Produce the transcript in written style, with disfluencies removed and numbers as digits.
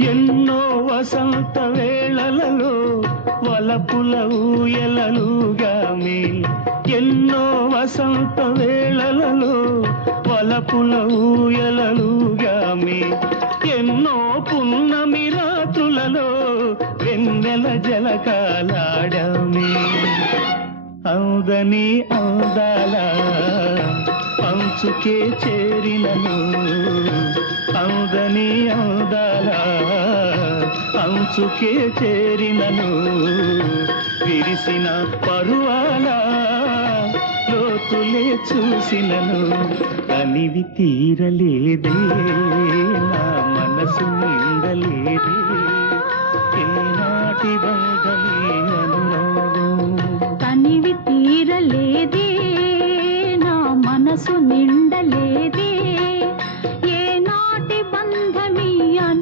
ఎన్నో వసంత వేళలలో వలపుల ఊయలలుగామే, ఎన్నో వసంత వేళలలో వలపుల ఊయలలుగామే, ఎన్నో పున్నమి రాత్రులలో వెన్నెల జలకాలాడమే. అందని అందాల అంచుకే చేరినను, అందని అందాల అంచుకే చేరినను, విరిసిన పరువాల లోతులే చూసినను, కనివి తీరలేదే నా మనసు నిండలేదే, ఏనాటి బంధమే అనురాగం. కనివి తీరలేదే నా మనసు నిండలేదే,